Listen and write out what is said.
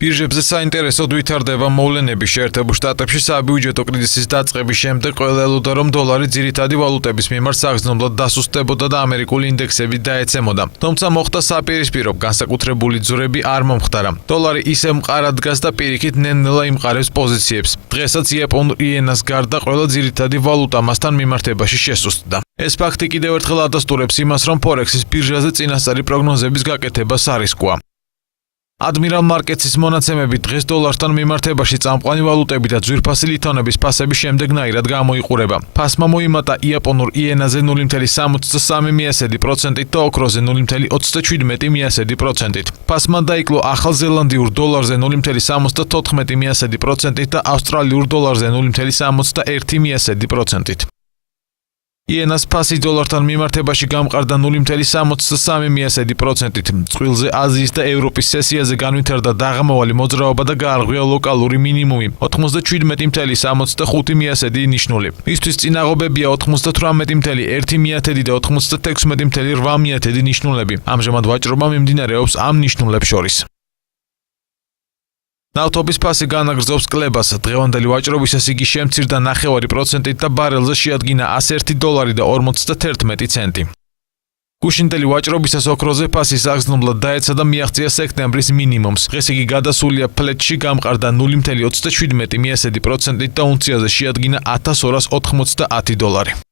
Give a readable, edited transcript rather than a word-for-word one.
ბირჟებზე საინტერესოდ ვითარდება მოვლენები შეერთებულ შტატებში საბიუჯეტო კრიზისის დაწყების შემდეგ ყველა ელოდა, რომ დოლარი ძირითადი ვალუტების მიმართ საგრძნობლად დასუსტებოდა და ამერიკული ინდექსები დაეცემოდა. თუმცა მოხდა საპირისპირო, განსაკუთრებული ძვრები არ მომხდარა. დოლარი ისევ მყარად დგას და პირიქით ნელ-ნელა იმყარებს პოზიციებს. დღესაც იაპონურ იენას გარდა ყველა ძირითადი ვალუტა მასთან მიმართებაში შესუსტდა. ეს ფაქტი კიდევ ერთხელ ადასტურებს იმას, რომ ფორექსის ბირჟაზე წინასწარი პროგნოზების გაკეთება სარისკოა. Admiral Markets-ის მონაცემები დღეს დოლართან მიმართებაში წამყვანი ვალუტები და ძვირფასი ლითონების ფასები შემდეგნაირად გამოიყურება. ფასმა მოიმატა იაპონურ იენაზე 0.63% და ოქროზე 0.37%. ფასმა დაიკლო ახალ ზელანდიურ დოლარზე 0.74% და ავსტრალიურ დოლარზე 0.61%. იენას ფასი დოლართან მიმართებაში გამყარდა 0.63%. წყვილზე აზიის და ევროპის სესიაზე განვითარდა დაღამავალი მოძრაობა და გაარღვია ლოკალური მინიმუმი 97.65% ნიშნული. მისთვის წინაღობებია 98.1% და 96.8% ნიშნულები. ამჟამად ვაჭრობა მიმდინარეობს ამ ნიშნულებს შორის. ნავთობის ფასი განაგრძობს კლებას. დღევანდელი ვაჭრობისას იგი შემცირდა 0.5% და ბარელზე შეადგინა $101 და 51 ცენტი. გუშინდელი ვაჭრობისას ოქროზე ფასი საგრძნობლად დაეცა და მიაღწია სექტემბრის მინიმუმს. დღეს იგი გადასულია ფლეტში, გამყარდა 0.37% და უნციაზე შეადგინა $1290.